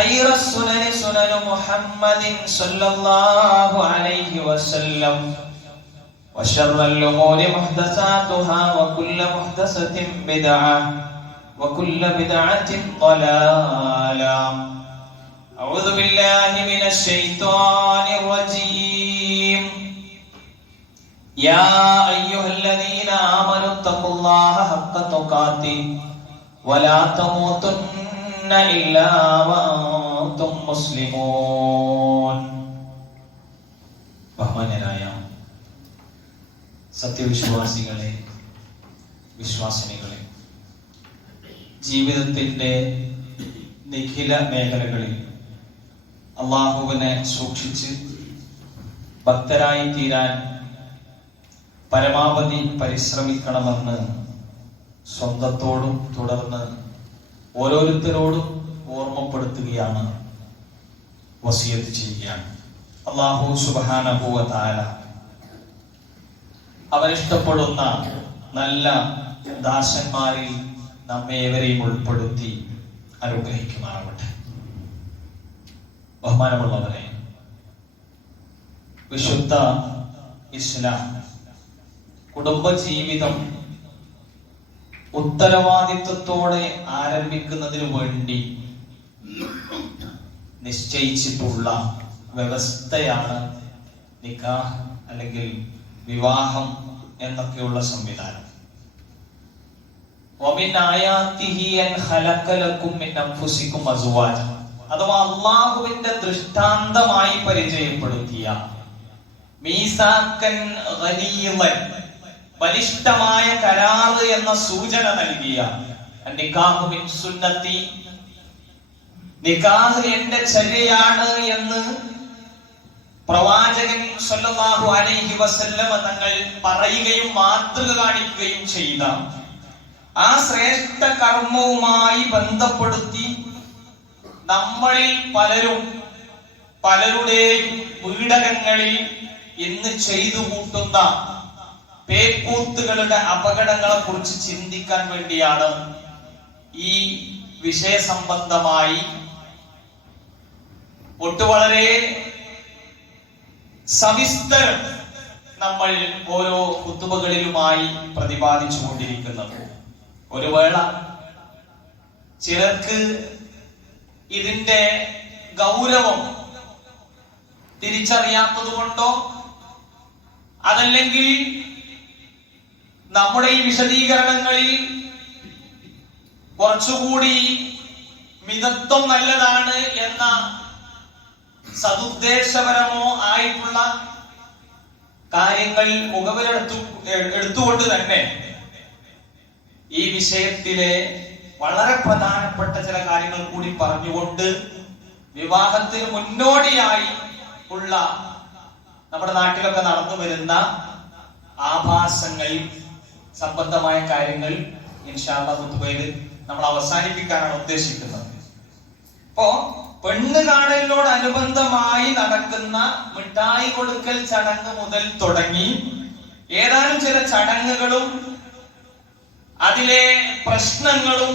وخير السنن سنن محمد صلى الله عليه وسلم. وشر الأمور محدثاتها وكل محدثة بدعة وكل بدعة ضلالة. أعوذ بالله من الشيطان الرجيم. يا أيها الذين آمنوا اتقوا الله حق تقاته ولا تموتن إلا وأنتم مسلمون ബഹുമാന്യരായ സത്യവിശ്വാസികളെ വിശ്വാസിനികളെ ജീവിതത്തിൻ്റെ നിഖില മേഖലകളിൽ അള്ളാഹുവിനെ സൂക്ഷിച്ച് ഭക്തരായി തീരാൻ പരമാവധി പരിശ്രമിക്കണമെന്ന് സ്വന്തത്തോടും തുടർന്ന് ഓരോരുത്തരോടും ഓർമ്മപ്പെടുത്തുകയാണ് വസിയത്ത് ചെയ്യുകയാണ്. അള്ളാഹു സുബാനഹുവ താല അവനിഷ്ടപ്പെടുന്ന നല്ല ദാസന്മാരിൽ നമ്മെ ഏവരെയും ഉൾപ്പെടുത്തി അനുഗ്രഹിക്കുമാറാവട്ടെ. ബഹുമാനമുള്ളവരെ വിശുദ്ധ ഇസ്ലാം കുടുംബജീവിതം ഉത്തരവാദിത്വത്തോടെ ആരംഭിക്കുന്നതിന് വേണ്ടി നിശ്ചയിച്ചിട്ടുള്ള വ്യവസ്ഥയാണ് നിക്കാ അല്ലെങ്കിൽ വിവാഹം എന്നൊക്കെയുള്ള സംവിധാനം. അഥവാ അള്ളാഹുവിന്റെ ദൃഷ്ടാന്തമായി പരിചയപ്പെടുത്തിയ മീസാക്കൻ ബലിഷ്ഠമായ കരാറ് എന്ന സൂചന നൽകിയ നിക്കാഹു മിൻ സുന്നത്തി. നിക്കാഹ് എന്റെ ചര്യയാണ് എന്ന് പ്രവാചകൻ സല്ലല്ലാഹു അലൈഹി വസല്ലമ തങ്ങൾ പറയുകയും മാതൃക കാണിക്കുകയും ചെയ്ത. ആ ശ്രേഷ്ഠ കർമ്മവുമായി ബന്ധപ്പെടുത്തി നമ്മളിൽ പലരും പലരുടെയും വീടകങ്ങളിൽ ഇന്ന് ചെയ്തു കൂട്ടുന്ന പേക്കൂത്തുകളുടെ അപകടങ്ങളെ കുറിച്ച് ചിന്തിക്കാൻ വേണ്ടിയാണ് ഈ വിഷയസംബന്ധമായി ഒട്ടു വളരെ സവിസ്തരം നമ്മൾ ഓരോ കുത്തുബകളിലുമായി പ്രതിപാദിച്ചു കൊണ്ടിരിക്കുന്നത് ഒരു വേള ചിലർക്ക് ഇതിന്റെ ഗൗരവം തിരിച്ചറിയാത്തത് കൊണ്ടോ അതല്ലെങ്കിൽ നമ്മുടെ ഈ വിശദീകരണങ്ങളിൽ കുറച്ചുകൂടി മിതത്വം നല്ലതാണ് എന്ന സതുദ്ദേശപരമോ ആയിട്ടുള്ള കാര്യങ്ങൾ മുഖവരെടുത്തു എടുത്തുകൊണ്ട് തന്നെ ഈ വിഷയത്തിലെ വളരെ പ്രധാനപ്പെട്ട ചില കാര്യങ്ങൾ കൂടി പറഞ്ഞുകൊണ്ട് വിവാഹത്തിന് മുന്നോടിയായി ഉള്ള നമ്മുടെ നാട്ടിലൊക്കെ നടന്നു വരുന്ന ആഭാസങ്ങൾ സംബന്ധമായ കാര്യങ്ങൾ കുത്തുബയിൽ നമ്മൾ അവസാനിപ്പിക്കാനാണ് ഉദ്ദേശിക്കുന്നത്. ഇപ്പോ പെണ്ണ് കാണലിനോടനുബന്ധമായി നടക്കുന്ന മിഠായി കൊടുക്കൽ ചടങ്ങ് മുതൽ തുടങ്ങി ഏതാനും ചില ചടങ്ങുകളും അതിലെ പ്രശ്നങ്ങളും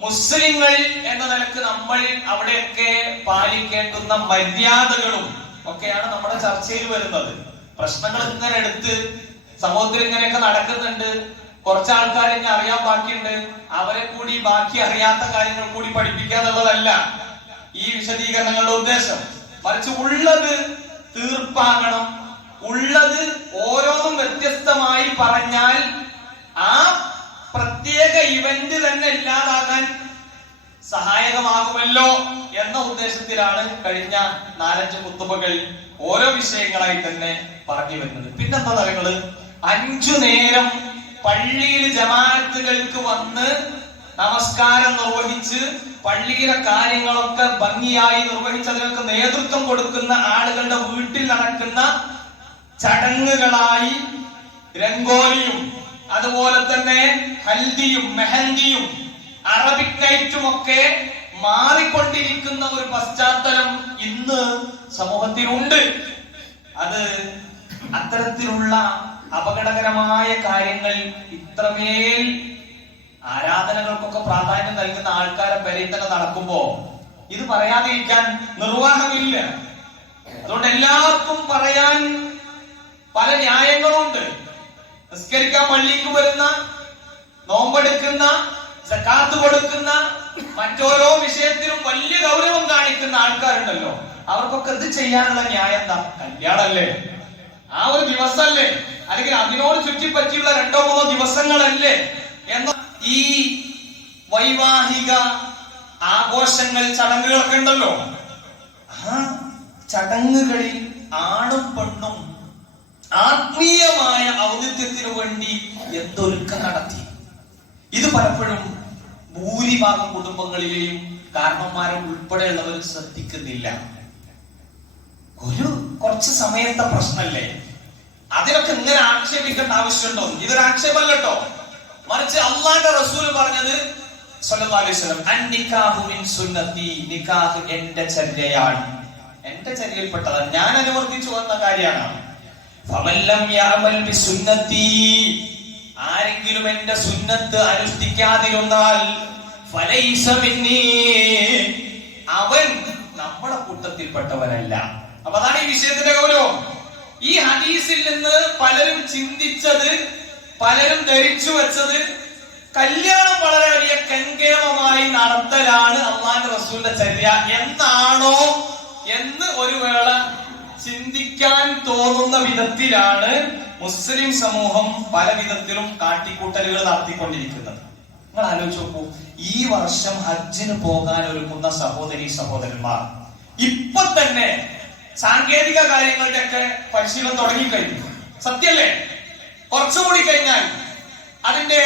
മുസ്ലിങ്ങൾ എന്ന നിലയ്ക്ക് നമ്മൾ അവിടെയൊക്കെ പാലിക്കേണ്ടുന്ന മര്യാദകളും ഒക്കെയാണ് നമ്മുടെ ചർച്ചയിൽ വരുന്നത്. പ്രശ്നങ്ങൾ ഇങ്ങനെ എടുത്ത് സമൂഹത്തിൽ ഇങ്ങനെയൊക്കെ നടക്കുന്നുണ്ട്. കുറച്ച് ആൾക്കാരെ ഇനി അറിയാൻ ബാക്കിയുണ്ട്. അവരെ കൂടി ബാക്കി അറിയാത്ത കാര്യങ്ങൾ കൂടി പഠിപ്പിക്കുക എന്നുള്ളതല്ല ഈ വിശദീകരണങ്ങളുടെ ഉദ്ദേശം. മറിച്ച് ഉള്ളത് തീർപ്പാകണം. ഉള്ളത് ഓരോന്നും വ്യത്യസ്തമായി പറഞ്ഞാൽ ആ പ്രത്യേക ഇവന്റ് തന്നെ ഇല്ലാതാകാൻ സഹായകമാകുമല്ലോ എന്ന ഉദ്ദേശത്തിലാണ് കഴിഞ്ഞ നാലഞ്ച് കുത്തുബകൾ ഓരോ വിഷയങ്ങളായി തന്നെ പറഞ്ഞു വരുന്നത്. പിന്നെന്താ നിങ്ങൾ അഞ്ചു നേരം പള്ളിയിൽ ജമാഅത്തുകൾക്ക് വന്ന് നമസ്കാരം നിർവഹിച്ച് പള്ളിയിലെ കാര്യങ്ങളൊക്കെ ഭംഗിയായി നിർവഹിച്ച് അതിനൊക്കെ നേതൃത്വം കൊടുക്കുന്ന ആളുകളുടെ വീട്ടിൽ നടക്കുന്ന ചടങ്ങുകളായി രംഗോലിയും അതുപോലെ തന്നെ ഹൽദിയും മെഹന്തിയും അറബിക് നൈറ്റും ഒക്കെ മാറിക്കൊണ്ടിരിക്കുന്ന ഒരു പശ്ചാത്തലം ഇന്ന് സമൂഹത്തിലുണ്ട് അത് അത്തരത്തിലുള്ള അപകടകരമായ കാര്യങ്ങൾ ഇത്രമേൽ ആരാധനകൾക്കൊക്കെ പ്രാധാന്യം നൽകുന്ന ആൾക്കാരെ പെരയിൽ തന്നെ നടക്കുമ്പോ ഇത് പറയാതിരിക്കാൻ നിർവാഹമില്ല. അതുകൊണ്ട് എല്ലാവർക്കും പറയാൻ പല ന്യായങ്ങളുണ്ട്. നിസ്കരിക്കാൻ പള്ളിക്ക് വരുന്ന നോമ്പെടുക്കുന്ന സക്കാത്ത് കൊടുക്കുന്ന മറ്റോരോ വിഷയത്തിലും വലിയ ഗൗരവം കാണിക്കുന്ന ആൾക്കാരുണ്ടല്ലോ. അവർക്കൊക്കെ ഇത് ചെയ്യാനുള്ള ന്യായം എന്താ? കല്യാണല്ലേ. ആ ഒരു ദിവസമല്ലേ അല്ലെങ്കിൽ അതിനോട് ചുറ്റിപ്പറ്റിയുള്ള രണ്ടോ മൂന്നോ ദിവസങ്ങളല്ലേ? എന്ന ഈ വൈവാഹിക ആഘോഷങ്ങൾ ചടങ്ങുകളൊക്കെ ഉണ്ടല്ലോ. ആ ചടങ്ങുകളിൽ ആണും പെണ്ണും ആത്മീയമായ ഔന്നിത്യത്തിനു വേണ്ടി എന്തൊരുക്കം നടത്തി. ഇത് പലപ്പോഴും ഭൂരിഭാഗം കുടുംബങ്ങളിലെയും കാരണന്മാരെ ഉൾപ്പെടെയുള്ളവർ ശ്രദ്ധിക്കുന്നില്ല. ഒരു കുറച്ച് സമയത്തെ പ്രശ്നമല്ലേ? അതിനൊക്കെ ഇങ്ങനെ ആക്ഷേപിക്കേണ്ട ആവശ്യമുണ്ടോ? ഇതൊരു ആക്ഷേപമല്ല മറിച്ച് അള്ളാന്റെ റസൂൽ പറഞ്ഞത് നിക്കാഹ് എന്റെ ചര്യയാണ്. എന്റെ ചര്യയിൽപ്പെട്ടതാണ് ഞാൻ അനുവർത്തിച്ചു വന്ന കാര്യമാണ്. ആരെങ്കിലും എന്റെ സുന്നത്ത് അനുഷ്ഠിക്കാതിരുന്നാൽ അവൻ നമ്മുടെ കൂട്ടത്തിൽപ്പെട്ടവനല്ല. അപ്പൊ അതാണ് ഈ വിഷയത്തിന്റെ ഗൗരവം. ഈ ഹദീസിൽ നിന്ന് പലരും ചിന്തിച്ചത് പലരും ധരിച്ചു വെച്ചത് കല്യാണം വളരെ വലിയ കങ്കേമമായി നടത്തലാണ് അള്ളാന്റെ റസൂലിന്റെ ചര്യ എന്നാണോ എന്ന് ഒരു വേള ചിന്തിക്കാൻ തോന്നുന്ന വിധത്തിലാണ് മുസ്ലിം സമൂഹം പല വിധത്തിലും കാട്ടിക്കൂട്ടലുകൾ നടത്തിക്കൊണ്ടിരിക്കുന്നത്. നിങ്ങൾ ആലോചിച്ച് നോക്കൂ ഈ വർഷം ഹജ്ജിന് പോകാൻ ഒരുങ്ങുന്ന സഹോദരി സഹോദരന്മാർ ഇപ്പൊ തന്നെ സാങ്കേതിക കാര്യങ്ങളുടെ ഒക്കെ പരിശീലനം തുടങ്ങിക്കഴിഞ്ഞു. സത്യല്ലേ കുറച്ചുകൂടി കഴിഞ്ഞാൽ അതിന്റെ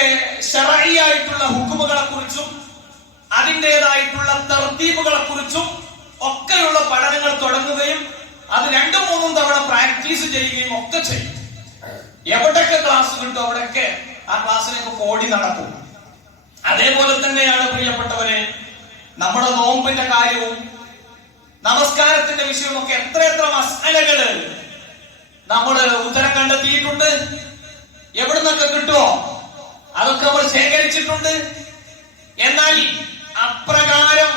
ആയിട്ടുള്ള ഹുക്കുമുകളെ കുറിച്ചും അതിന്റെതായിട്ടുള്ള തർത്തീബുകളെ കുറിച്ചും ഒക്കെയുള്ള പഠനങ്ങൾ തുടങ്ങുകയും അത് രണ്ടും മൂന്നും തവണ പ്രാക്ടീസ് ചെയ്യുകയും ഒക്കെ ചെയ്യും. എവിടെയൊക്കെ ക്ലാസ് കിട്ടും അവിടെയൊക്കെ ആ ക്ലാസ്സിലേക്ക് ഓടി നടക്കും. അതേപോലെ തന്നെയാണ് പ്രിയപ്പെട്ടവരെ നമ്മുടെ നോമ്പിന്റെ കാര്യവും നമസ്കാരത്തിന്റെ വിഷയമൊക്കെ എത്രയെത്ര മസാലകൾ നമ്മൾ ഉത്തരം കണ്ടെത്തിയിട്ടുണ്ട്. എവിടുന്നൊക്കെ കിട്ടുമോ അതൊക്കെ നമ്മൾ ശേഖരിച്ചിട്ടുണ്ട്. എന്നാൽ അപ്രകാരം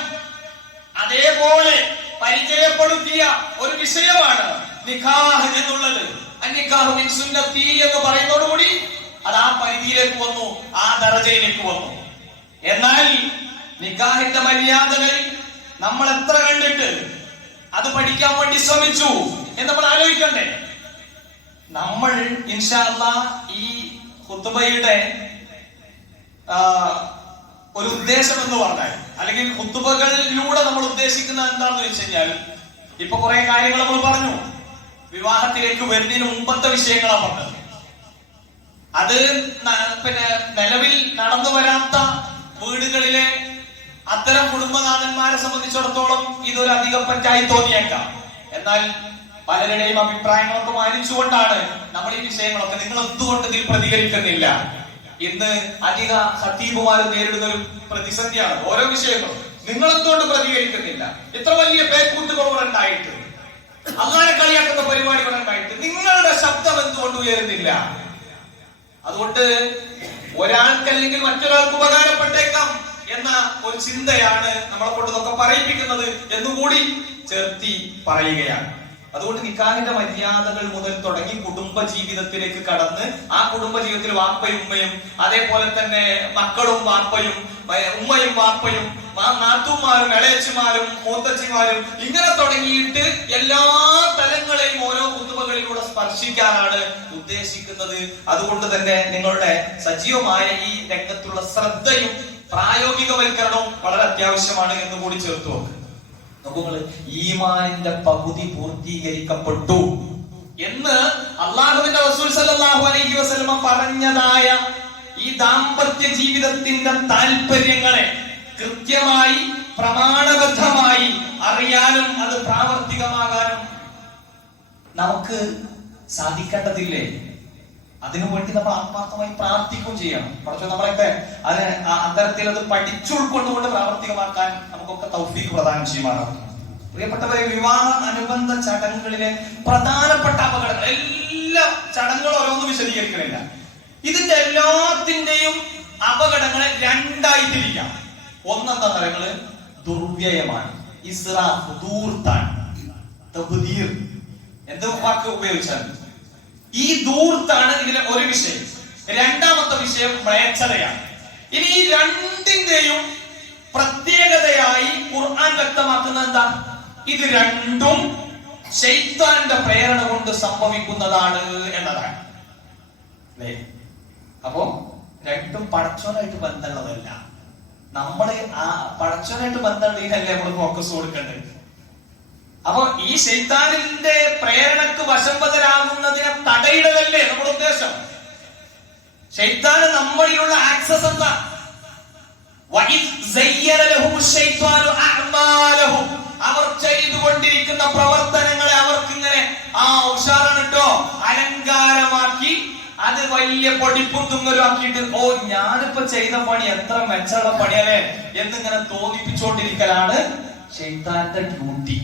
അതേപോലെ പരിചയപ്പെടുത്തിയ ഒരു വിഷയമാണ് നിഖാഹ് എന്നുള്ളത്. അന്നിഖാഹു സുന്നത്തി എന്ന് പറയുന്നതോടുകൂടി അത് ആ പരിധിയിലേക്ക് വന്നു ആ ദറജയിലേക്ക് വന്നു. എന്നാൽ നിക്കാഹിന്റെ മര്യാദകൾ നമ്മൾ എത്ര കണ്ടിട്ട് അത് പഠിക്കാൻ വേണ്ടി ശ്രമിച്ചു എന്ന് നമ്മൾ ആലോചിക്കണ്ടേ. നമ്മൾ ഇൻഷാല്ല ഈ ഹുത്തുബയുടെ ഒരു ഉദ്ദേശം എന്ന് പറഞ്ഞാൽ അല്ലെങ്കിൽ ഹുത്തുബകളിലൂടെ നമ്മൾ ഉദ്ദേശിക്കുന്നത് എന്താണെന്ന് വെച്ച് കഴിഞ്ഞാൽ ഇപ്പൊ കുറെ കാര്യങ്ങൾ നമ്മൾ പറഞ്ഞു. വിവാഹത്തിലേക്ക് വരുന്നതിന് മുമ്പത്തെ വിഷയങ്ങളാണ് പറഞ്ഞത്. അത് പിന്നെ നിലവിൽ നടന്നു വരാത്ത വീടുകളിലെ അത്തരം കുടുംബനാഥന്മാരെ സംബന്ധിച്ചിടത്തോളം ഇതൊരു അധികപ്പറ്റായി തോന്നിയേക്കാം. എന്നാൽ പലരുടെയും അഭിപ്രായങ്ങളൊക്കെ മാനിച്ചുകൊണ്ടാണ് നമ്മൾ ഈ വിഷയങ്ങളൊക്കെ നിങ്ങൾ എന്തുകൊണ്ട് ഇതിൽ പ്രതികരിക്കുന്നില്ല? ഇന്ന് അധിക ഹത്തീബുമാർ നേരിടുന്ന ഒരു പ്രതിസന്ധിയാണ് ഓരോ വിഷയങ്ങളും. നിങ്ങൾ എന്തുകൊണ്ട് പ്രതികരിക്കുന്നില്ല? ഇത്ര വലിയ പേക്കൂത്തുകൾ ഇവിടെ ഉണ്ടായിട്ട് അങ്ങനെ കളിയാക്കുന്ന പരിപാടി ഉണ്ടായിട്ട് നിങ്ങളുടെ ശബ്ദം എന്തുകൊണ്ട് ഉയരുന്നില്ല? അതുകൊണ്ട് ഒരാൾക്ക് അല്ലെങ്കിൽ മറ്റൊരാൾക്ക് ഉപകാരപ്പെട്ടേക്കാം. എന്ന ഒരു ചിന്തയാണ് നമ്മളെ കൊണ്ട് ഇതൊക്കെ പറയിപ്പിക്കുന്നത് എന്നുകൂടി ചേർത്തി പറയുകയാണ്. അതുകൊണ്ട് നിക്കാഹിന്റെ മര്യാദകൾ മുതൽ തുടങ്ങി കുടുംബ ജീവിതത്തിലേക്ക് കടന്ന് ആ കുടുംബ ജീവിതത്തിൽ വാപ്പയും ഉമ്മയും അതേപോലെ തന്നെ മക്കളും വാപ്പയും ഉമ്മയും വാപ്പയും നാത്തുമാരും ഇളയച്ചിമാരും മൂത്തച്ചിമാരും ഇങ്ങനെ തുടങ്ങിയിട്ട് എല്ലാ തലങ്ങളെയും ഓരോ കുത്തുമകളിലൂടെ സ്പർശിക്കാനാണ് ഉദ്ദേശിക്കുന്നത്. അതുകൊണ്ട് തന്നെ നിങ്ങളുടെ സജീവമായ ഈ രംഗത്തുള്ള ശ്രദ്ധയും പ്രായോഗികവൽക്കരണവും വളരെ അത്യാവശ്യമാണ് എന്ന് കൂടി ചേർത്ത് നോക്ക്. ഈമാനിന്റെ പകുതി പൂർത്തീകരിക്കപ്പെട്ടു എന്ന് അള്ളാഹുവിന്റെ റസൂൽ സല്ലല്ലാഹു അലൈഹി വസല്ലമ പറഞ്ഞതായ ഈ ദാമ്പത്യ ജീവിതത്തിന്റെ താല്പര്യങ്ങളെ കൃത്യമായി പ്രമാണബദ്ധമായി അറിയാനും അത് പ്രാവർത്തികമാകാനും നമുക്ക് സാധിക്കേണ്ടതില്ലേ? അതിനു വേണ്ടി നമ്മൾ ആത്മാർത്ഥമായി പ്രാർത്ഥിക്കുകയും ചെയ്യണം. പക്ഷെ നമ്മളൊക്കെ അത് അത്തരത്തിൽ അത് പഠിച്ചുൾക്കൊണ്ടുകൊണ്ട് പ്രാവർത്തികമാക്കാൻ നമുക്കൊക്കെ തൗഫീഖ് പ്രദാനം ചെയ്യുമാറാം പ്രിയപ്പെട്ടവരെ വിവാഹ അനുബന്ധ ചടങ്ങുകളിലെ പ്രധാനപ്പെട്ട അപകടങ്ങൾ എല്ലാ ചടങ്ങുകളും ഓരോന്നും വിശദീകരിക്കണില്ല. ഇതിന്റെ എല്ലാത്തിന്റെയും അപകടങ്ങളെ രണ്ടായി തിരിക്കാം ഒന്നെന്താ പറയുന്നത്? ദുർവ്യയമാണ്. ഇസ്രാഫ് ദൂർത്താണ് എന്ത് വാക്ക് ഉപയോഗിച്ചാൽ ഈ ദൂർത്താണ് ഇതിലെ ഒരു വിഷയം. രണ്ടാമത്തെ വിഷയം മ്ലേച്ഛതയാണ്. ഇനി ഈ രണ്ടിന്റെയും പ്രത്യേകതയായി ഖുർആൻ വ്യക്തമാക്കുന്നത് എന്താ? ഇത് രണ്ടും ശൈത്താന്റെ പ്രേരണ കൊണ്ട് സംഭവിക്കുന്നതാണ് എന്നതാണ്. അല്ലേ? അപ്പോ രണ്ടും പടച്ചോനായിട്ട് ബന്ധമുള്ളതല്ല. നമ്മൾ ആ പടച്ചോനായിട്ട് ബന്ധമുള്ളതിനല്ലേ നമ്മൾ ഫോക്കസ് കൊടുക്കേണ്ടത്? അപ്പൊ ഈ ശൈത്താനിന്റെ പ്രേരണക്ക് വശംവതരാകുന്നതിനെ തടയിടലല്ലേ നമ്മുടെ ഉദ്ദേശം? ശൈത്താന് നമ്മളിലുള്ള ആക്സസ് എന്താ? അവർ ചെയ്തുകൊണ്ടിരിക്കുന്ന പ്രവർത്തനങ്ങളെ അവർക്ക് ഇങ്ങനെ ആ ഉഷാറാണ് കേട്ടോ അലങ്കാരമാക്കി അത് വലിയ പൊടിപ്പും തുങ്ങലും ആക്കിയിട്ട് ഓ ഞാനിപ്പോ ചെയ്ത പണി എത്ര മെച്ചമുള്ള പണിയല്ലേ? എന്നിങ്ങനെ തോന്നിപ്പിച്ചുകൊണ്ടിരിക്കലാണ് ശൈത്താന്റെ ഡ്യൂട്ടി.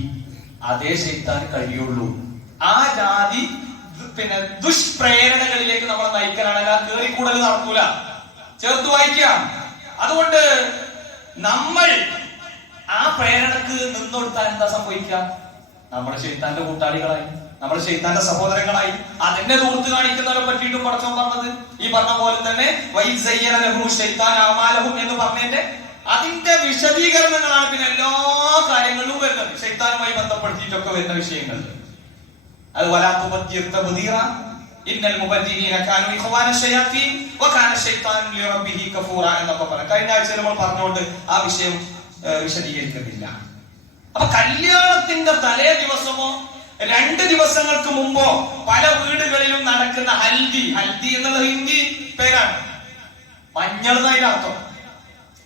അതേ ശൈത്താൻ കഴിയുള്ളൂ. ആ ജാതി പിന്നെ ദുഷ്പ്രേരണകളിലേക്ക് നമ്മളെ നയിക്കലാണ്. അല്ലാതെ കേറി കൂടുതൽ നടക്കൂല. ചേർത്ത് വായിക്കാം. അതുകൊണ്ട് നമ്മൾ ആ പ്രേരണക്ക് നിന്നൊടുത്താൽ എന്താ സംഭവിക്കുക? നമ്മുടെ ശൈത്താന്റെ കൂട്ടാളികളായി നമ്മുടെ ശൈത്താന്റെ സഹോദരങ്ങളായി. അതിന്റെ ദൂർത്ത് കാണിക്കുന്നവരെ പറ്റിയിട്ടും പടച്ചോൻ പറഞ്ഞത്. ഈ പറഞ്ഞ പോലെ തന്നെ വൈസയ്യന എന്ന് പറഞ്ഞതിന്റെ അതിന്റെ വിശദീകരണങ്ങളാണ് പിന്നെ എല്ലാ കാര്യങ്ങളിലും വരുന്നത്. ശൈത്താനുമായി ബന്ധപ്പെടുത്തിയിട്ടൊക്കെ വരുന്ന വിഷയങ്ങളിൽ അത് വലാത്തു ബദ്ദിർ തബ്ദീറ ഇന്നൽ മുബദ്ദിരീന കാനു ഇഖ്വാന ശയാത്തീൻ വകാന ശൈത്താനു ലിറബ്ബിഹി കഫൂറ എന്നൊക്കെ പറഞ്ഞു കഴിഞ്ഞ ആഴ്ച നമ്മൾ പറഞ്ഞുകൊണ്ട് ആ വിഷയം വിശദീകരിക്കുന്നില്ല. അപ്പൊ കല്യാണത്തിന്റെ തലേ ദിവസമോ രണ്ട് ദിവസങ്ങൾക്ക് മുമ്പോ പല വീടുകളിലും നടക്കുന്ന ഹൽദി ഹൽദി എന്നുള്ള ഹിന്ദി പേരാണ്. മഞ്ഞൾ എന്നതിനർത്ഥം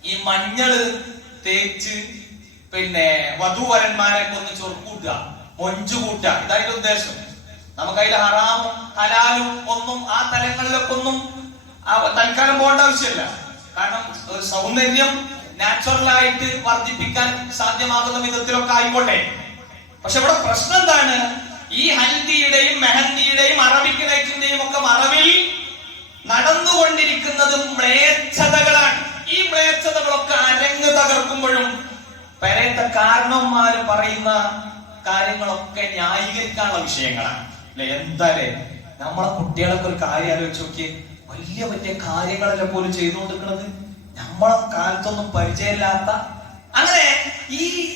ഈ മഞ്ഞൾ തേച്ച് പിന്നെ വധുവരന്മാരെ കൊന്ന് ചൊറുക്കൂട്ടുക മൊഞ്ചു കൂട്ടുക ഇതായിട്ട് ഉദ്ദേശം. നമുക്ക് അതിൽ ഹറാമും ഹലാലും ഒന്നും ആ തലങ്ങളിലൊക്കെ ഒന്നും തൽക്കാലം പോകേണ്ട ആവശ്യമില്ല. കാരണം ഒരു സൗന്ദര്യം നാച്ചുറൽ ആയിട്ട് വർദ്ധിപ്പിക്കാൻ സാധ്യമാകുന്ന വിധത്തിലൊക്കെ ആയിക്കോട്ടെ. പക്ഷെ ഇവിടെ പ്രശ്നം എന്താണ്? ഈ ഹൽദിയുടെയും മെഹന്തിയുടെയും അറബിക് നൈറ്റിന്റെയും ഒക്കെ മറവിൽ നടന്നുകൊണ്ടിരിക്കുന്നത് മ്ലേച്ഛതകളാണ്. ഈ മ്ലേച്ഛതകളൊക്കെ അരങ്ങ് തകർക്കുമ്പോഴും പെരേത്ത കാരണവന്മാര് പറയുന്ന കാര്യങ്ങളൊക്കെ ന്യായീകരിക്കാനുള്ള വിഷയങ്ങളാണ്. അല്ലെ? എന്തായാലും നമ്മളെ കുട്ടികളൊക്കെ ഒരു കാര്യം ആലോചിച്ച് നോക്കിയേ. വലിയ വലിയ കാര്യങ്ങളല്ലേ പോലും ചെയ്തുകൊണ്ടിരിക്കുന്നത്? നമ്മളെ കാലത്തൊന്നും പരിചയമില്ലാത്ത അങ്ങനെ ഈ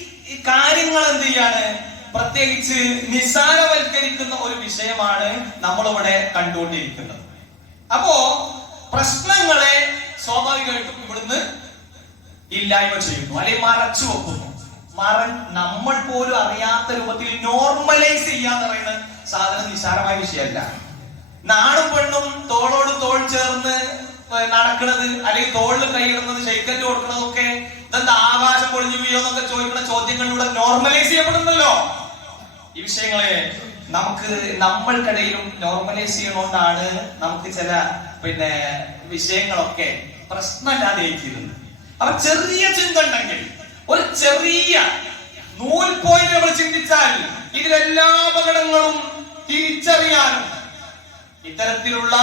കാര്യങ്ങൾ എന്ത് ചെയ്യാണ്? പ്രത്യേകിച്ച് നിസ്സാരവൽക്കരിക്കുന്ന ഒരു വിഷയമാണ് നമ്മളിവിടെ കണ്ടുകൊണ്ടിരിക്കുന്നത്. അപ്പോ പ്രശ്നങ്ങളെ സ്വാഭാവികമായിട്ടും ഇവിടുന്ന് ഇല്ലായ്മ ചെയ്യുന്നു. അല്ലെങ്കിൽ മറച്ചു വെക്കുന്നു. മറ നമ്മൾ പോലും അറിയാത്ത രൂപത്തിൽ നോർമലൈസ് ചെയ്യാന്ന് പറയുന്ന സാധനം നിസ്സാരമായ വിഷയമല്ല. നാണും പെണ്ണും തോളോട് തോൾ ചേർന്ന് നടക്കുന്നത് അല്ലെങ്കിൽ തോളിൽ കൈയിടുന്നത് ശൈക്കറ്റ് കൊടുക്കുന്നതൊക്കെ ഇതെന്താ ആകാശം പൊളിഞ്ഞു വീഴോ എന്നൊക്കെ ചോദിക്കുന്ന ചോദ്യങ്ങളിലൂടെ നോർമലൈസ് ചെയ്യപ്പെടുന്നല്ലോ. ഈ വിഷയങ്ങളെ നമുക്ക് നമ്മൾക്കിടയിലും നോർമലൈസ് ചെയ്യണോണ്ടാണ് നമുക്ക് ചില പിന്നെ വിഷയങ്ങളൊക്കെ പ്രശ്നമില്ലാതെ ഏറ്റിരുന്നു അപ്പൊ ചെറിയ ചിന്ത ഉണ്ടെങ്കിൽ ഒരു ചെറിയ നൂൽ പോയിന്റ് നമ്മൾ ചിന്തിച്ചാൽ ഇതിലെല്ലാ അപകടങ്ങളും തിരിച്ചറിയാനും ഇത്തരത്തിലുള്ള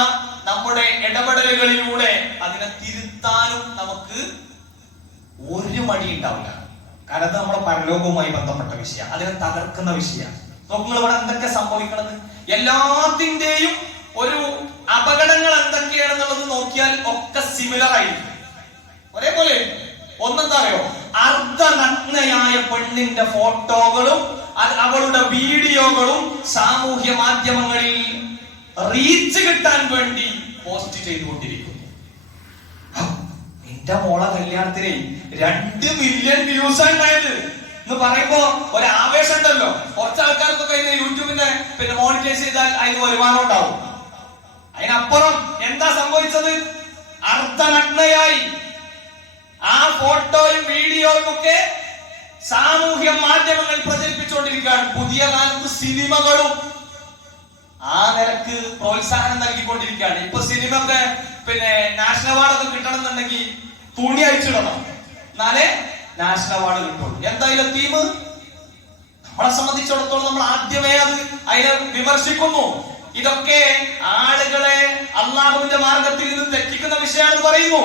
നമ്മുടെ ഇടപെടലുകളിലൂടെ അതിനെ തിരുത്താനും നമുക്ക് ഒരു മടി ഉണ്ടാവില്ല. കാരണം നമ്മുടെ പരലോകവുമായി ബന്ധപ്പെട്ട വിഷയം അതിനെ തകർക്കുന്ന വിഷയം നോക്കുമ്പോൾ ഇവിടെ എന്തൊക്കെ സംഭവിക്കണത്? എല്ലാത്തിന്റെയും ഒരു അപകടങ്ങൾ എന്തൊക്കെയാണെന്നുള്ളത് നോക്കിയാൽ ഒക്കെ സിമിലർ ആയിരിക്കും. ഒരേപോലെ. ഒന്നെന്താ അറിയോ? അർദ്ധനഗ്നയായ പെണ്ണിന്റെ ഫോട്ടോകളും അവളുടെ വീഡിയോകളും സാമൂഹ്യ മാധ്യമങ്ങളിൽ റീച്ച് കിട്ടാൻ വേണ്ടി പോസ്റ്റ് ചെയ്തുകൊണ്ടിരിക്കുന്നു. എന്റെ മോളെ കല്യാണത്തിന് രണ്ട് മില്യൺ വ്യൂസ് ഉണ്ടായത്. എന്ന് പറയുമ്പോ ഒരു ആവേശം ഉണ്ടല്ലോ കുറച്ച് ആൾക്കാർക്കൊക്കെ യൂട്യൂബിന്റെ പിന്നെ മോണിറ്റൈസ് ചെയ്താൽ അതിന് വരുമാനം ഉണ്ടാവും. അതിനപ്പുറം എന്താ സംഭവിച്ചത്? അർദ്ധനഗ്നയായി. ആ ഫോട്ടോയും വീഡിയോയും ഒക്കെ സാമൂഹ്യ മാധ്യമങ്ങൾ പ്രചരിപ്പിച്ചുകൊണ്ടിരിക്കുകയാണ്. പുതിയ കാലത്ത് സിനിമകളും ആ നിരക്ക് പ്രോത്സാഹനം നൽകിക്കൊണ്ടിരിക്കുകയാണ്. ഇപ്പൊ സിനിമ ഒക്കെ പിന്നെ നാഷണൽ അവാർഡ് ഒക്കെ കിട്ടണമെന്നുണ്ടെങ്കിൽ തുണി അയച്ചിടണം എന്നാലേ നാഷണൽ അവാർഡ് കിട്ടുള്ളൂ. എന്തായാലും തീം? നമ്മളെ സംബന്ധിച്ചിടത്തോളം നമ്മൾ ആദ്യമേ അത് അതിനെ വിമർശിക്കുന്നു. ഇതൊക്കെ ആളുകളെ അള്ളാഹുവിന്റെ മാർഗത്തിൽ നിന്ന് തെറ്റിക്കുന്ന വിഷയമാണെന്ന് പറയുന്നു.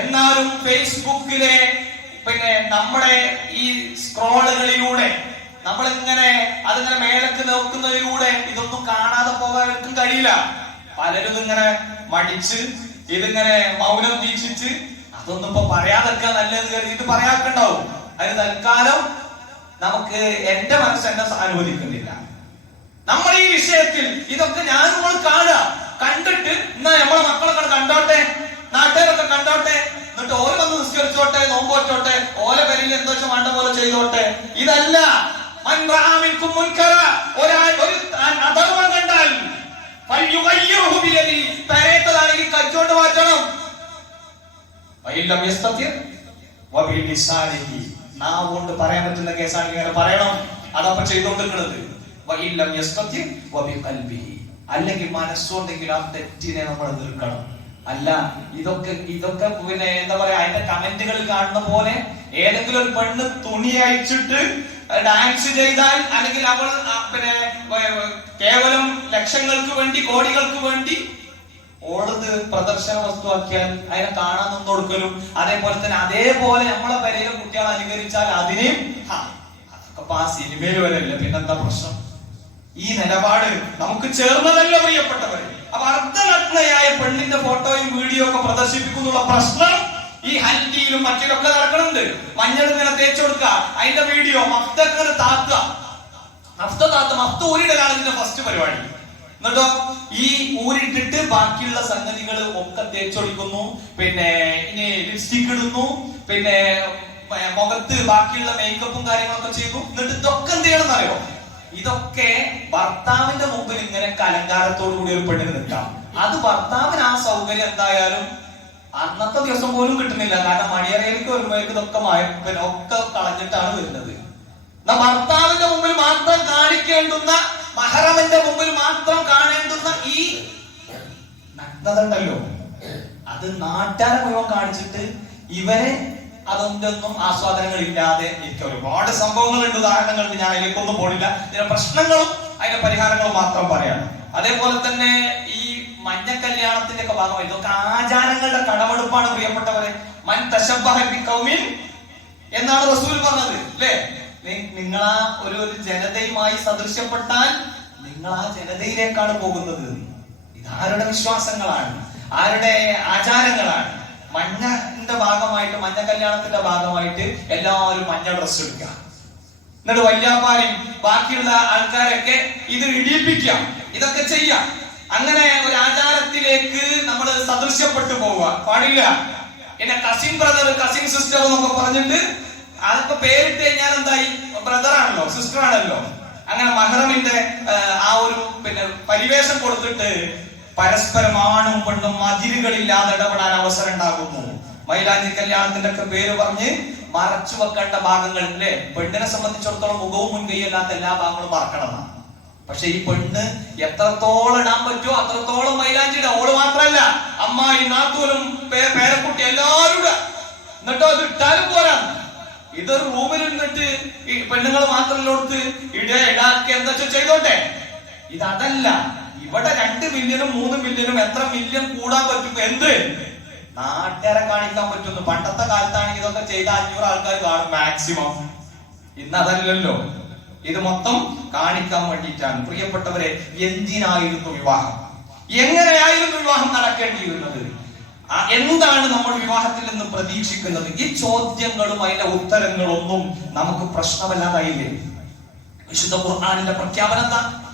എന്നാലും ഫേസ്ബുക്കിലെ പിന്നെ നമ്മുടെ ഈ സ്ക്രോളുകളിലൂടെ നമ്മളിങ്ങനെ അതിങ്ങനെ മേലക്ക് നോക്കുന്നതിലൂടെ ഇതൊന്നും കാണാതെ പോകാനും കഴിയില്ല. പലരും ഇങ്ങനെ മടിച്ച് ഇതിങ്ങനെ മൗനം വീക്ഷിച്ച് അതൊന്നും ഇപ്പൊ പറയാതെക്കാൻ നല്ലതെന്ന് കരുതിയിട്ട് പറയാക്കുണ്ടാവും അതിന് തൽക്കാലം നമുക്ക് എന്റെ മനസ്സ് എന്നെ അനുവദിക്കുന്നില്ല. നമ്മൾ ഈ വിഷയത്തിൽ ഇതൊക്കെ ഞാൻ നമ്മൾ കാണുക. കണ്ടിട്ട് എന്നാ നമ്മളെ മക്കളൊക്കെ കണ്ടോട്ടെ? നാട്ടുകാരൊക്കെ കണ്ടോട്ടെ? എന്നിട്ട് ഓരോ വന്ന് നിസ്കരിച്ചോട്ടെ നോമ്പോറ്റോട്ടെ ഓല പേരിൽ എന്തോ വേണ്ട പോലെ ചെയ്തോട്ടെ? ഇതല്ല. അധർമ്മം കണ്ടാൽ പറയണം. അതപ്പൊ ചെയ്തുകൊണ്ടിരിക്കുന്നത്. അല്ലെങ്കിൽ മനസ്സുണ്ടെങ്കിൽ ആ തെറ്റിനെ നമ്മൾ എതിർക്കണം. അല്ല ഇതൊക്കെ ഇതൊക്കെ പിന്നെ എന്താ പറയാ അതിന്റെ കമന്റുകളിൽ കാണുന്ന പോലെ ഏതെങ്കിലും ഒരു പെണ്ണ് തുണി അയച്ചിട്ട് ഡാൻസ് ചെയ്താൽ അല്ലെങ്കിൽ അവൾ പിന്നെ കേവലം ലക്ഷങ്ങൾക്ക് വേണ്ടി കോടികൾക്ക് വേണ്ടി ഓളത് പ്രദർശന വസ്തുവാക്കിയാൽ അതിനെ കാണാൻ നിന്ന് കൊടുക്കലും. അതേപോലെ തന്നെ അതേപോലെ നമ്മളെ പെരയിലെ കുട്ടികൾ അനുകരിച്ചാൽ അതിനെയും അതൊക്കെ ആ സിനിമയിൽ വരല്ല പിന്നെന്താ പ്രശ്നം? ഈ നിലപാട് നമുക്ക് ചേർന്നതല്ല പ്രിയപ്പെട്ടവർ അപ്പൊ അർദ്ധനഗ്നയായ പെണ്ണിന്റെ ഫോട്ടോയും വീഡിയോ ഒക്കെ പ്രദർശിപ്പിക്കുന്നുള്ള പ്രശ്നം ഈ ഹൽദിയിലും മറ്റിലൊക്കെ നടക്കുന്നുണ്ട്. മഞ്ഞൾ ഇങ്ങനെ തേച്ചു കൊടുക്കുക അതിന്റെ വീഡിയോ മഫ്തൊക്കെ താത്തുക മഫ്ത താത്ത മഫ്ത ഊരിടലാണ് ഇതിന്റെ ഫസ്റ്റ് പരിപാടി. എന്നിട്ടോ ഈ ഊരിട്ടിട്ട് ബാക്കിയുള്ള സംഗതികൾ ഒക്കെ തേച്ചൊടിക്കുന്നു പിന്നെ ഇനി ലിപ്സ്റ്റിക് ഇടുന്നു. പിന്നെ മുഖത്ത് ബാക്കിയുള്ള മേക്കപ്പും കാര്യങ്ങളൊക്കെ ചെയ്യുന്നു. എന്നിട്ട് ഇതൊക്കെ എന്ത് ചെയ്യണം അറിയോ ഇതൊക്കെ ഭർത്താവിന്റെ മുമ്പിൽ ഇങ്ങനെ അലങ്കാരത്തോടു കൂടി ഒരു നിൽക്കാം. അത് ഭർത്താവിന് ആ സൗകര്യം എന്തായാലും അന്നത്തെ ദിവസം പോലും കിട്ടുന്നില്ല. കാരണം മണിയറയിലേക്ക് വരുമ്പോഴേക്ക് ഇതൊക്കെ പിന്നെ ഒക്കെ കളഞ്ഞിട്ടാണ് വരുന്നത്. ഭർത്താവിന്റെ മുമ്പിൽ മാത്രം കാണിക്കേണ്ടുന്ന മഹറമിന്റെ മുമ്പിൽ മാത്രം കാണേണ്ടുന്ന ഈ നഗ്നത ഉണ്ടല്ലോ അത് നാട്ടാരെ മുഴുവൻ കാണിച്ചിട്ട് ഇവരെ അതൊന്നും ആസ്വാദനങ്ങൾ ഇല്ലാതെ ഇരിക്കുക. ഒരുപാട് സംഭവങ്ങളുണ്ട്. ഉദാഹരണങ്ങൾ ഞാൻ അതിലേക്കൊന്നും പോണില്ല. ഇതിന്റെ പ്രശ്നങ്ങളും അതിന്റെ പരിഹാരങ്ങളും മാത്രം പറയാം. അതേപോലെ തന്നെ ഈ മഞ്ഞ കല്യാണത്തിന്റെ ഒക്കെ ഭാഗമായി ഇതൊക്കെ ആചാരങ്ങളുടെ കടമെടുപ്പാണ് പ്രിയപ്പെട്ടവരെ. മൻ തശബ്ബഹ ബിഖൗമിൻ എന്നാണ് റസൂൽ പറഞ്ഞത് അല്ലേ? നിങ്ങൾ ആ ഒരു ഒരു ജനതയുമായി സദൃശ്യപ്പെട്ടാൽ നിങ്ങൾ ആ ജനതയിലേക്കാണ് പോകുന്നത്. ഇതാരുടെ വിശ്വാസങ്ങളാണ്? ആരുടെ ആചാരങ്ങളാണ്? മഞ്ഞന്റെ ഭാഗമായിട്ട് മഞ്ഞ കല്യാണത്തിന്റെ ഭാഗമായിട്ട് എല്ലാവരും മഞ്ഞ ഡ്രസ് എടുക്കുക. എന്നിട്ട് വല്യാപ്പാരെയും ബാക്കിയുള്ള ആൾക്കാരൊക്കെ ഇത് ഇടിയിപ്പിക്കാം ഇതൊക്കെ ചെയ്യാം അങ്ങനെ ഒരു ആചാരത്തിലേക്ക് നമ്മൾ സദൃശ്യപ്പെട്ടു പോവുക. പാടില്ല? പിന്നെ കസിൻ ബ്രദർ കസിൻ സിസ്റ്റർ എന്നൊക്കെ പറഞ്ഞിട്ട് അതൊക്കെ പേരിട്ട് കഴിഞ്ഞാൽ എന്തായി? ബ്രദർ ആണല്ലോ സിസ്റ്റർ ആണല്ലോ. അങ്ങനെ മഹറമിന്റെ ആ ഒരു പിന്നെ പരിവേഷം കൊടുത്തിട്ട് പരസ്പരം ആണും പെണ്ണും അതിരുകളില്ലാതെ ഇടപെടാൻ അവസരം ഉണ്ടാകുന്നു മൈലാഞ്ചി കല്യാണത്തിന്റെ ഒക്കെ പേര് പറഞ്ഞ് മറച്ചു വെക്കേണ്ട ഭാഗങ്ങൾ അല്ലെ പെണ്ണിനെ സംബന്ധിച്ചിടത്തോളം മുഖവും മുൻകൈ അല്ലാത്ത എല്ലാ ഭാഗങ്ങളും മറക്കണമെന്നാണ് പക്ഷെ ഈ പെണ്ണ് എത്രത്തോളം ഇടാൻ പറ്റുമോ അത്രത്തോളം മൈലാഞ്ചിയുടെ ഓൾ മാത്രല്ല അമ്മായി നാത്തൂനും പേരക്കുട്ടി എല്ലാവരും. എന്നിട്ടോ അത് ഇട്ടാലും പോരാ. ഇതൊരു റൂമിൽ നിന്നിട്ട് ഈ പെണ്ണുങ്ങൾ മാത്രം ഇട ഇടാക്കി എന്താ ചെയ്തോട്ടെ? ഇതല്ല. ഇവിടെ രണ്ട് മില്യനും മൂന്ന് മില്യനും എത്ര മില്യൺ കൂടാൻ പറ്റും? എന്ത്? നാട്ടുകാരെ കാണിക്കാൻ പറ്റുന്നു. പണ്ടത്തെ കാലത്താണെങ്കിൽ ഇതൊക്കെ ചെയ്ത അഞ്ഞൂറ് ആൾക്കാർ കാണും മാക്സിമം ഇന്ന് അതല്ലല്ലോ. ഇത് മൊത്തം കാണിക്കാൻ വേണ്ടിയിട്ടാണ്. പ്രിയപ്പെട്ടവരെ എന്തിനായിരുന്നു വിവാഹം? എങ്ങനെയായിരുന്നു വിവാഹം നടക്കേണ്ടിയിരുന്നത്? എന്താണ് നമ്മൾ വിവാഹത്തിൽ നിന്ന് പ്രതീക്ഷിക്കുന്നത്? ഈ ചോദ്യങ്ങളും അതിന്റെ ഉത്തരങ്ങളൊന്നും നമുക്ക് പ്രശ്നമല്ലാതായില്ലേ? വിശുദ്ധ ഖുർആാനിന്റെ പ്രഖ്യാപനം എന്താ?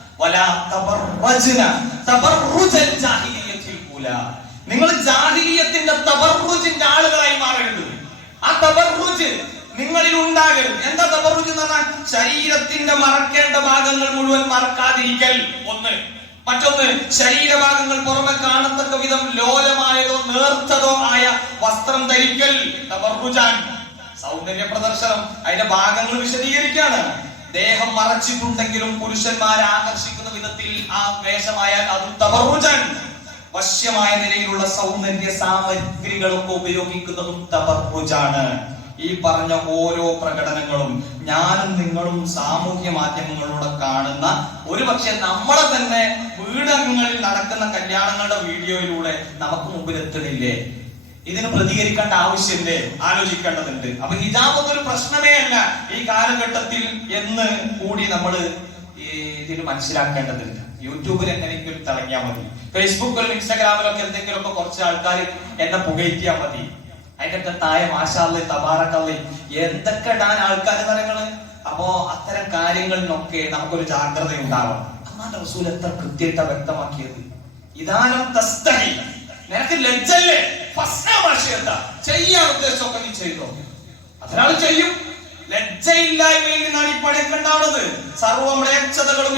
നിങ്ങൾ ജാഹിലിയത്തിന്റെ തബർറുജിന്റെ ആളുകളായി മാറരുത്. ആ തബർറുജ് നിങ്ങളിൽ ഉണ്ടാകരുത്. എന്താ തബർറുജ് എന്ന് പറഞ്ഞാൽ ശരീരത്തിന്റെ മറക്കേണ്ട ഭാഗങ്ങൾ മുഴുവൻ മറക്കാതിരിക്കൽ. ഒന്ന്. മറ്റൊന്ന് ശരീരഭാഗങ്ങൾ പുറമെ കാണത്തക്ക വിധം ലോലമായതോ നേർത്തതോ ആയ വസ്ത്രം ധരിക്കൽ. തബർറുജാൻ. സൗന്ദര്യ പ്രദർശനം. അതിന്റെ ഭാഗങ്ങൾ വിശദീകരിക്കാണ്. ദേഹം മറച്ചിട്ടുണ്ടെങ്കിലും പുരുഷന്മാരെ ആകർഷിക്കുന്ന വിധത്തിൽ ആ വേഷമായാൽ അതും വശ്യമായ നിലയിലുള്ള സൗന്ദര്യ സാമഗ്രികളൊക്കെ ഉപയോഗിക്കുന്നതും തബറുജാണ് ഈ പറഞ്ഞ ഓരോ പ്രകടനങ്ങളും ഞാനും നിങ്ങളും സാമൂഹ്യ മാധ്യമങ്ങളിലൂടെ കാണുന്ന ഒരു പക്ഷെ നമ്മളെ തന്നെ വീടങ്ങളിൽ നടക്കുന്ന കല്യാണങ്ങളുടെ വീഡിയോയിലൂടെ നമുക്ക് മുമ്പിൽ ഇതിന് പ്രതികരിക്കേണ്ട ആവശ്യമില്ലേ? ആലോചിക്കേണ്ടതുണ്ട്. അപ്പൊ ഹിജാബ് ഒന്നും പ്രശ്നമേ അല്ല ഈ കാലഘട്ടത്തിൽ എന്ന് കൂടി നമ്മൾ ഇതിൽ മനസ്സിലാക്കേണ്ടതുണ്ട്. യൂട്യൂബിൽ എങ്ങനെയെങ്കിലും തിളങ്ങിയാൽ മതി. ഫേസ്ബുക്കിലും ഇൻസ്റ്റാഗ്രാമിലും ഒക്കെ എന്തെങ്കിലുമൊക്കെ കുറച്ച് ആൾക്കാർ എന്നെ പുകയറ്റിയാൽ മതി. അതിന്റെ തായ മാഷാള്ളി തബാറക്കള്ളി എന്തൊക്കെ ഇടാൻ ആൾക്കാർ നിറങ്ങൾ അപ്പോ അത്തരം കാര്യങ്ങളിലൊക്കെ നമുക്കൊരു ജാഗ്രത ഉണ്ടാവണം അമ്മാന്റെ റസൂൽ എത്ര കൃത്യത വ്യക്തമാക്കിയത്? ഇതാനം നിനക്ക് ലജ്ജല്ലേ? ഫസ്ന ഭാഷ എന്താ ചെയ്യാൻ ഉദ്ദേശമൊക്കെ നീ ചെയ്തോ? അതൊരാൾ ചെയ്യും. ലജ്ജയില്ലായ്മയിൽ നിന്നാണ് ഈ പണിയൊക്കെ ഉണ്ടാവുന്നത്.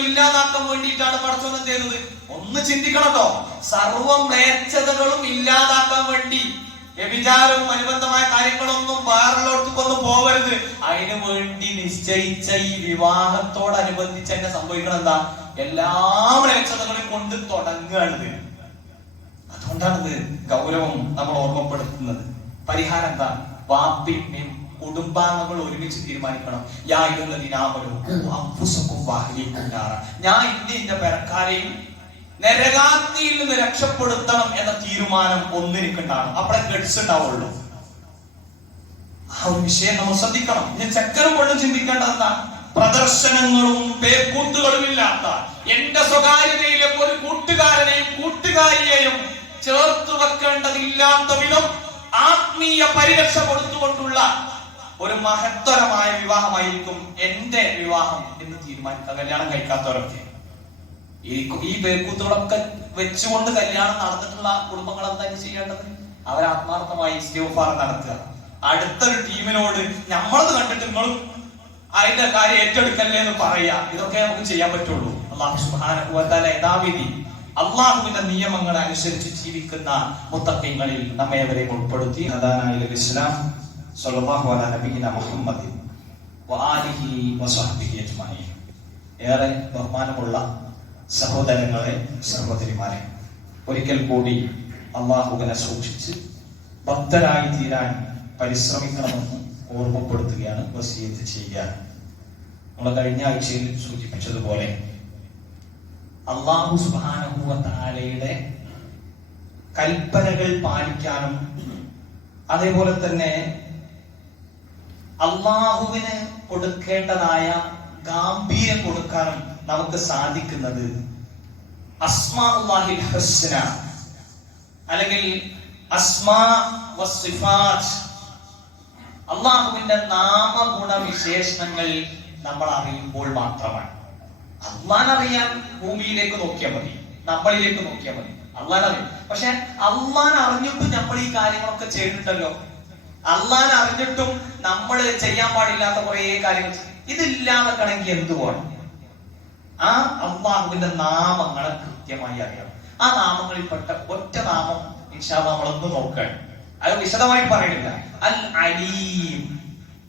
ഇല്ലാതാക്കാൻ വേണ്ടിയിട്ടാണ് പടച്ചോൻ എന്ത് ചെയ്തത് ഒന്ന് ചിന്തിക്കണട്ടോ മ്ലേച്ഛതകളും ഇല്ലാതാക്കാൻ വേണ്ടി വ്യഭിചാരവും അനുബന്ധമായ കാര്യങ്ങളൊന്നും വേറുള്ളവർക്കൊന്നും പോവരുത്. അതിനു വേണ്ടി നിശ്ചയിച്ച ഈ വിവാഹത്തോടനുബന്ധിച്ച് തന്നെ സംഭവിക്കണം എന്താ? എല്ലാ മ്ലേച്ഛതകളും കൊണ്ട് തുടങ്ങുകയാണിത് അതുകൊണ്ടാണിത് ഗൗരവം നമ്മൾ ഓർമ്മപ്പെടുത്തുന്നത്? പരിഹാരം എന്താ? വാപ്പിമ്മയും കുടുംബാംഗങ്ങൾ ഒരുമിച്ച് തീരുമാനിക്കണം. യാ ഇതുള്ളതിനാമലും ഞാൻ ഇന്ത്യന്റെ പെരക്കാരെയും നരകാഗ്നിയിൽ നിന്ന് രക്ഷപ്പെടുത്തണം എന്ന തീരുമാനം ഒന്നിരിക്കുണ്ടാണ് അവിടെ ഗഡ്സ് ഉണ്ടാവുള്ളൂ. ആ ഒരു വിഷയം നമ്മൾ ശ്രദ്ധിക്കണം. ഇനി ചക്കരം കൊണ്ടും ചിന്തിക്കേണ്ടത് എന്താ പ്രദർശനങ്ങളും പേക്കൂത്തുകളും ഇല്ലാത്ത എന്റെ സ്വകാര്യതയിലെ ഒരു കൂട്ടുകാരനെയും കൂട്ടുകാരിയെയും ചേർത്ത് വെക്കേണ്ടതില്ലാത്ത വിധം ആത്മീയ പരിരക്ഷ കൊടുത്തുകൊണ്ടുള്ള ഒരു മഹത്തരമായ വിവാഹമായിരിക്കും എന്റെ വിവാഹം എന്ന് തീരുമാനിക്കുക. കല്യാണം കഴിക്കാത്തവരൊക്കെ. ഈ ഈ പേർക്കൂത്തുകളൊക്കെ വെച്ചുകൊണ്ട് കല്യാണം നടന്നിട്ടുള്ള കുടുംബങ്ങൾ എന്താണ് ചെയ്യേണ്ടത്? അവരാത്മാർത്ഥമായി ഇസ്തിഗ്ഫാർ നടത്തുക. അടുത്തൊരു ടീമിനോട് നമ്മളത് കണ്ടിട്ട് നിങ്ങളും അതിന്റെ കാര്യം ഏറ്റെടുക്കല്ലേ എന്ന് പറയാ ഇതൊക്കെ നമുക്ക് ചെയ്യാൻ പറ്റുള്ളൂ. അള്ളാഹു തആല യഥാവിധി അള്ളാഹുവിന്റെ നിയമങ്ങൾ അനുസരിച്ച് ജീവിക്കുന്ന മുത്തക്കങ്ങളിൽ നമ്മെ അവരെ ഉൾപ്പെടുത്തി. ഇസ്ലാം വആലിഹി ഏറെ ബഹുമാനമുള്ള സഹോദരങ്ങളെ സഹോദരിമാരെ ഒരിക്കൽ കൂടി അള്ളാഹുവിനെ സൂക്ഷിച്ച് ഭക്തരായി തീരാൻ പരിശ്രമിക്കണമെന്ന് ഓർമ്മപ്പെടുത്തുകയാണ് വസീയത്ത് ചെയ്യുക നമ്മൾ കഴിഞ്ഞ ആഴ്ചയിൽ സൂചിപ്പിച്ചതുപോലെ അള്ളാഹു സുബാനുഭവത്താലയുടെ കൽപ്പനകൾ പാലിക്കാനും അതേപോലെ തന്നെ അള്ളാഹുവിന് കൊടുക്കേണ്ടതായ ഗാംഭീര്യം കൊടുക്കാനും നമുക്ക് സാധിക്കുന്നത് അസ്മാഉല്ലാഹിൽ ഹസ്ന അല്ലെങ്കിൽ അസ്മാ അള്ളാഹുവിന്റെ നാമഗുണ വിശേഷണങ്ങൾ നമ്മൾ അറിയുമ്പോൾ മാത്രമാണ്. അള്ളാൻ അറിയാൻ ഭൂമിയിലേക്ക് നോക്കിയാൽ മതി. നമ്മളിലേക്ക് നോക്കിയാൽ മതി. അള്ളാൻ അറിയും പക്ഷെ അള്ളാൻ അറിഞ്ഞിട്ടും നമ്മൾ ഈ കാര്യങ്ങളൊക്കെ ചെയ്തിട്ടുണ്ടല്ലോ അള്ളാൻ അറിഞ്ഞിട്ടും നമ്മൾ ചെയ്യാൻ പാടില്ലാത്ത കുറേ കാര്യങ്ങൾ. ഇതില്ലാതെ കണക്കി എന്തുവാണ് ആ അള്ളാഹുവിന്റെ നാമങ്ങളെ കൃത്യമായി അറിയാം ആ നാമങ്ങളിൽ പെട്ട ഒറ്റ നാമം ഇൻഷാ നമ്മളൊന്ന് നോക്കുകയാണ് അത് വിശദമായി പറയുന്നില്ല. അൽ അലീം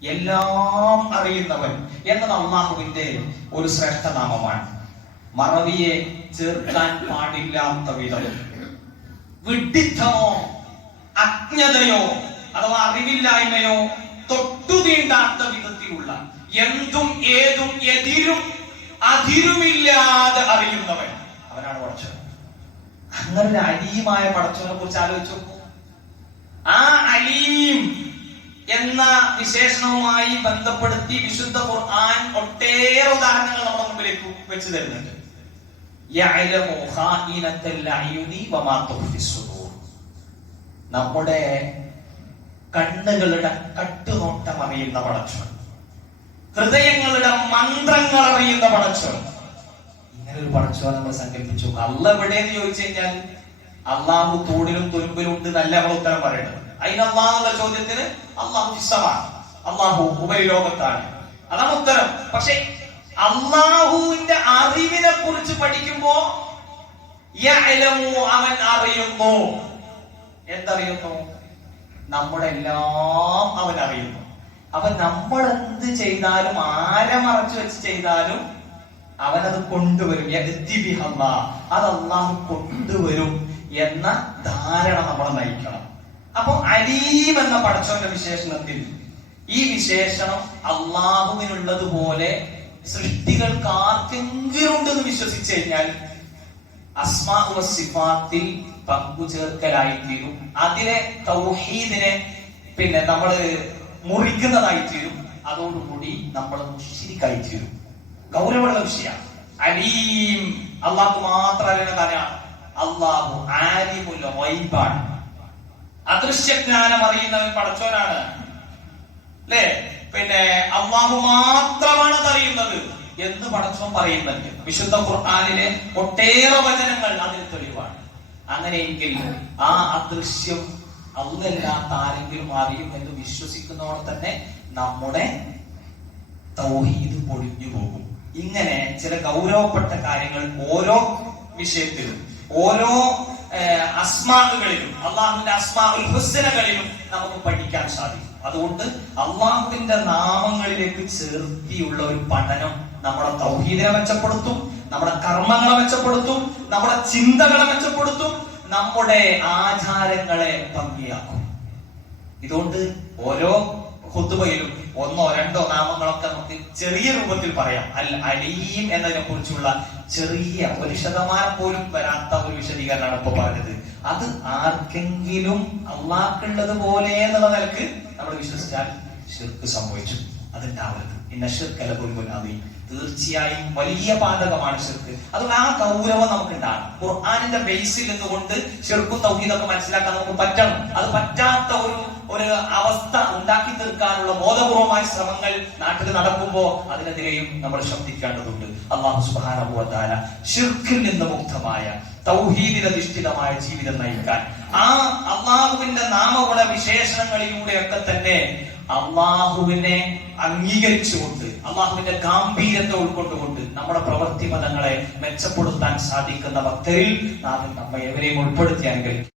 എല്ലാം അറിയുന്നവൻ എന്നത് അള്ളാഹുവിന്റെ ഒരു ശ്രേഷ്ഠ നാമമാണ്. മറവിയെ ചേർക്കാൻ പാടില്ലാത്ത വിധം വിഡിത്തമോ അജ്ഞതയോ അഥവാ അറിവില്ലായ്മയോ തൊട്ടുതീണ്ടാത്ത വിധത്തിലുള്ള എന്തും ഏതും എതിരും അതിരുമില്ലാതെ അറിയുന്നവൻ അവനാണ് പടച്ചവൻ. അങ്ങനെ അലീമായ പടച്ചവനെ കുറിച്ച് ആലോചിച്ചു. ആ അലീം എന്ന വിശേഷണവുമായി ബന്ധപ്പെടുത്തി വിശുദ്ധ ഖുർആൻ ഒട്ടേറെ ഉദാഹരണങ്ങൾ നമ്മുടെ മുമ്പിലേക്ക് വെച്ച് തരുന്നുണ്ട്. നമ്മുടെ കണ്ണുകളുടെ കട്ടുനോട്ടം അറിയുന്ന പടച്ചവൻ. ഹൃദയങ്ങളുടെ മന്ത്രങ്ങൾ അറിയുന്ന പടച്ചവൻ. ഇങ്ങനെ ഒരു പടച്ചവൻ നമ്മൾ സങ്കല്പിച്ചു അല്ല എവിടെയെന്ന് ചോദിച്ചു കഴിഞ്ഞാൽ അള്ളാഹു തോടിലും തുരുമ്പിലും ഉണ്ട് നല്ല നമ്മൾ ഉത്തരം പറയേണ്ടത്. അതിന് എന്നുള്ള ചോദ്യത്തിന് അള്ളാഹു വിശ്വമാണ് അള്ളാഹു ഉപരിലോകത്താണ് അതാണ് ഉത്തരം. പക്ഷെ അള്ളാഹുവിന്റെ അറിവിനെ കുറിച്ച് പഠിക്കുമ്പോ അവൻ അറിയുന്നു. എന്തറിയുന്നു? നമ്മുടെ എല്ലാം അവൻ അറിയുന്നു. അപ്പൊ നമ്മൾ എന്ത് ചെയ്താലും ആരെ മറച്ചു വെച്ച് ചെയ്താലും അവനത് കൊണ്ടുവരും. അത് അള്ളാഹു കൊണ്ടുവരും എന്ന ധാരണ നമ്മളെ നയിക്കണം. അപ്പൊ അലീം എന്ന പടച്ചോന്റെ വിശേഷണത്തിൽ ഈ വിശേഷണം അള്ളാഹുവിനുള്ളതുപോലെ സൃഷ്ടികൾക്ക് ആർക്കെങ്കിലും ഉണ്ടെന്ന് വിശ്വസിച്ചു കഴിഞ്ഞാൽ വ സിഫാത്തിൽ പങ്കുചേർക്കലായിത്തീരും. അതിലെ തൗഹീദിനെ പിന്നെ നമ്മൾ മുറിക്കുന്നതായി തീരും അതോടുകൂടി നമ്മൾ മുഷിരിക്കായി തീരും ഗൗരവമുള്ള വിഷയമാണ്. അലീം അള്ളാഹു മാത്രം തന്നെയാണ് അള്ളാഹു ആലിമുൽ ഗൈബാണ്. അദൃശ്യജ്ഞാനം അറിയുന്നവൻ പടച്ചോനാണ് അല്ലേ? പിന്നെ അള്ളാഹു മാത്രമാണ് അറിയുന്നത് എന്ന് പടച്ചോൻ പറയുന്നുണ്ട്. വിശുദ്ധ ഖുർആാനിലെ ഒട്ടേറെ വചനങ്ങൾ അതിൽ തെളിവാണ്. അങ്ങനെയെങ്കിൽ ആ അദൃശ്യം അല്ലല്ലാത്ത ആരെങ്കിലും അറിയും എന്ന് വിശ്വസിക്കുന്നതോടെ തന്നെ നമ്മുടെ തൗഹീദ് പൊളിഞ്ഞു പോകും. ഇങ്ങനെ ചില ഗൗരവപ്പെട്ട കാര്യങ്ങൾ ഓരോ വിഷയത്തിലും ഓരോ അസ്മാകളിലും അള്ളാഹുവിന്റെ അസ്മാഉൽ ഹുസ്സനകളിലും നമുക്ക് പഠിക്കാൻ സാധിക്കും. അതുകൊണ്ട് അള്ളാഹുവിന്റെ നാമങ്ങളിലേക്ക് ചേർത്തിയുള്ള ഒരു പഠനം നമ്മുടെ തൗഹീദിനെ മെച്ചപ്പെടുത്തും നമ്മുടെ കർമ്മങ്ങളെ മെച്ചപ്പെടുത്തും നമ്മുടെ ചിന്തകളെ മെച്ചപ്പെടുത്തും നമ്മുടെ ആചാരങ്ങളെ ഭംഗിയാക്കും. ഇതുകൊണ്ട് ഓരോ ഹുത്തുബയിലും ഒന്നോ രണ്ടോ നാമങ്ങളൊക്കെ നമുക്ക് ചെറിയ രൂപത്തിൽ പറയാം. അൽ അലീം എന്നതിനെ കുറിച്ചുള്ള ചെറിയ ഒരു ശതമാനം പോലും വരാത്ത വിശദീകരണമാണ് ഇപ്പൊ പറഞ്ഞത്. അത് ആർക്കെങ്കിലും അള്ളാക്കുള്ളത് പോലെ എന്നുള്ള നിലയ്ക്ക് നമ്മൾ വിശ്വസിച്ചാൽ ഷിർക്ക് സംഭവിച്ചു. അതുണ്ടാവരുത് ഇന്ന ഷിർക്കലി തീർച്ചയായും വലിയ പാതകമാണ് ഷിർക്ക് അതുകൊണ്ട് ആ ഗൗരവം നമുക്ക് ഉണ്ടാകണം ഖുർആാനിന്റെ ബേസിൽ നിന്നുകൊണ്ട് ഷിർക്കും തൗഹീദൊക്കെ മനസ്സിലാക്കാൻ നമുക്ക് പറ്റണം. അത് പറ്റാത്ത ഒരു ഒരു അവസ്ഥ ഉണ്ടാക്കി തീർക്കാനുള്ള ബോധപൂർവമായ ശ്രമങ്ങൾ നാട്ടിൽ നടക്കുമ്പോ അതിനെതിരെയും നമ്മൾ ശ്രദ്ധിക്കേണ്ടതുണ്ട്. അള്ളാഹു സുബാനുഭവത്താല ഷിർക്കിൽ നിന്ന് മുക്തമായ തൗഹീദിലധിഷ്ഠിതമായ ജീവിതം നയിക്കാൻ. ആ അള്ളാഹുവിന്റെ നാമഗുണ വിശേഷണങ്ങളിലൂടെയൊക്കെ തന്നെ അള്ളാഹുവിനെ അംഗീകരിച്ചുകൊണ്ട് അള്ളാഹുവിന്റെ ഗാംഭീര്യത്തെ ഉൾക്കൊണ്ടുകൊണ്ട് നമ്മുടെ പ്രവൃത്തി പദങ്ങളെ മെച്ചപ്പെടുത്താൻ സാധിക്കുന്ന ഭക്തരിൽ നാം നമ്മെ എവരെയും ഉൾപ്പെടുത്തി അനുഗ്രഹിക്കും